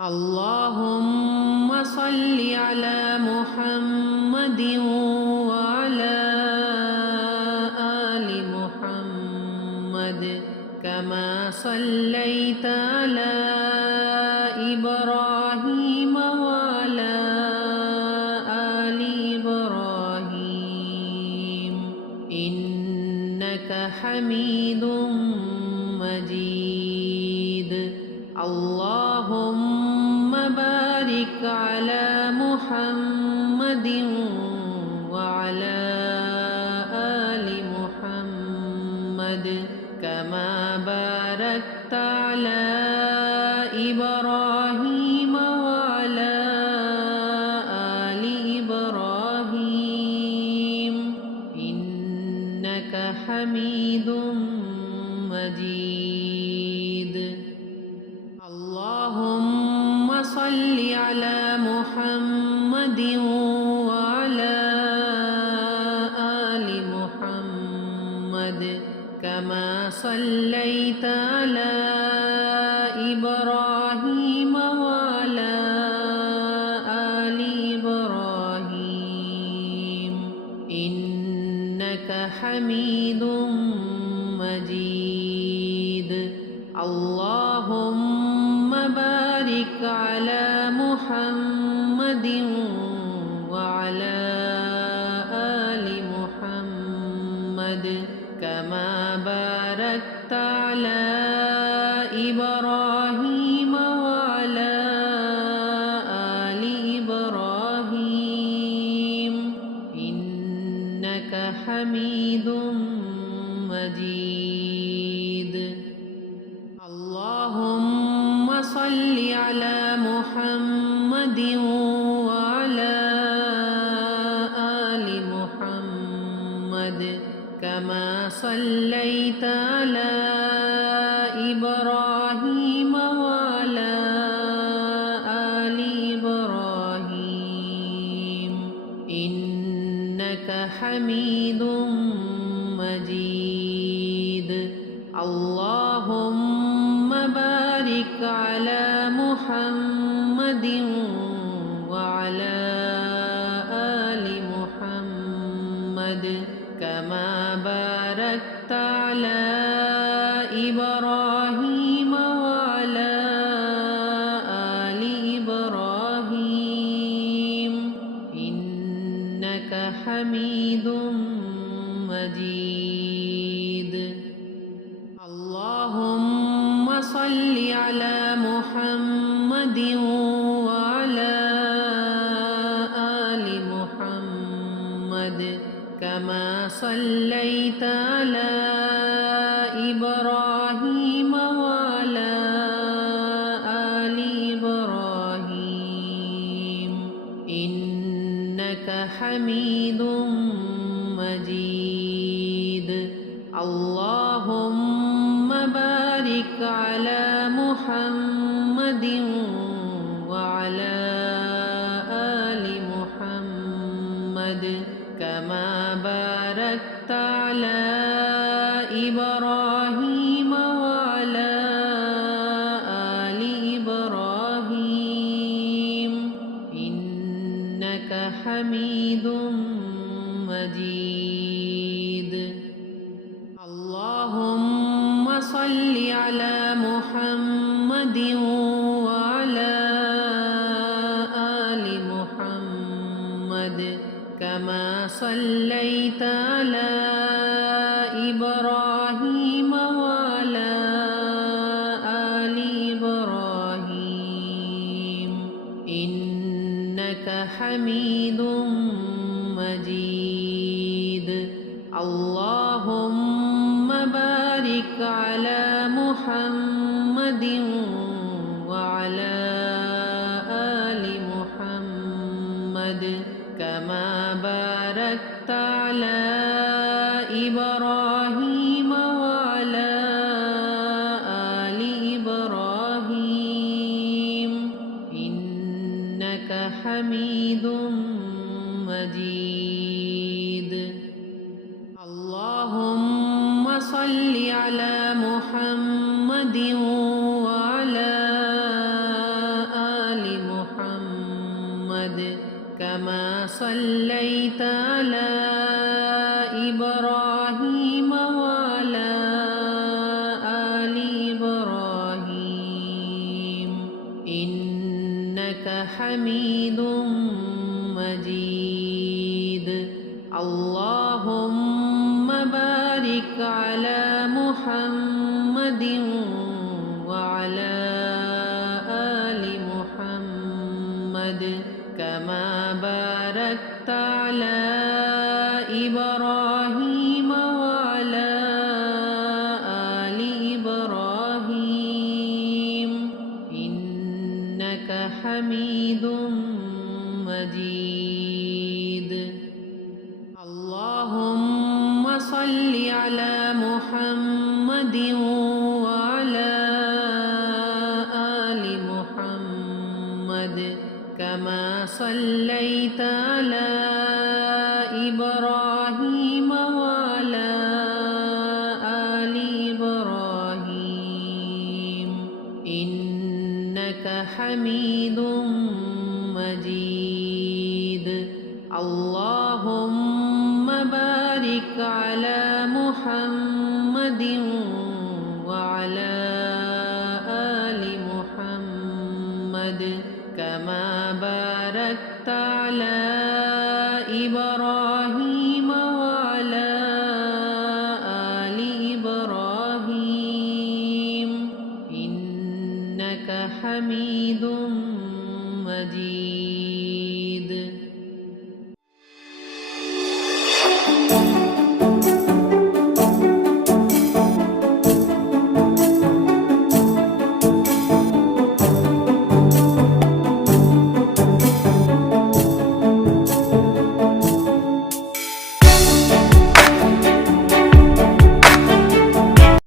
اللهم صل على محمد وعلى آل محمد كما صليت على إبراهيم وعلى آل إبراهيم إنك حميد مجيد. اللهم بارك على محمد وعلى آل محمد كما باركت على إبراهيم وعلى آل إبراهيم إنك حميد مجيد. اللهم صل على محمد وعلى آل محمد كما صليت على إبراهيم وعلى آل إبراهيم إنك حميد مجيد. اللهم بارك على محمد وعلى آل محمد كما باركت على إبراهيم وعلى آل إبراهيم إنك حميد مجيد. اللهم صل على محمد وعلى آل محمد كما صليت على إبراهيم وعلى آل إبراهيم إنك حميد مجيد. اللهم بارك على محمد وعلى آل محمد كما باركت على إبراهيم وعلى آل إبراهيم إنك حميد مجيد. اللهم صل على محمد وعلى آل محمد كما صليت على إبراهيم وعلى آل إبراهيم إنك حميد مجيد. اللهم بارك على محمد وعلى آل محمد كما باركت على إبراهيم وعلى آل إبراهيم إنك حميد مجيد. اللهم صل على محمد وعلى آل محمد كما صليت على إبراهيم وعلى آل إبراهيم إنك حميد مجيد. اللهم بارك على محمد وعلى آل محمد كما باركت على إبراهيم وعلى آل إبراهيم إنك حميد مجيد. اللهم صل على محمد وعلى كما صليت على إبراهيم وعلى آل إبراهيم إنك حميد مجيد اللهم بارك على محمد وعلى آل محمد كما باركت على إبراهيم وعلى آل إبراهيم إنك حميد مجيد اللهم صل على محمد وعلى آل محمد كما صليت على إبراهيم وعلى آل إبراهيم إنك حميد مجيد اللهم بارك على محمد وعلى آل محمد كما باركت على إبراهيم وعلى آل إبراهيم إنك حميد مجيد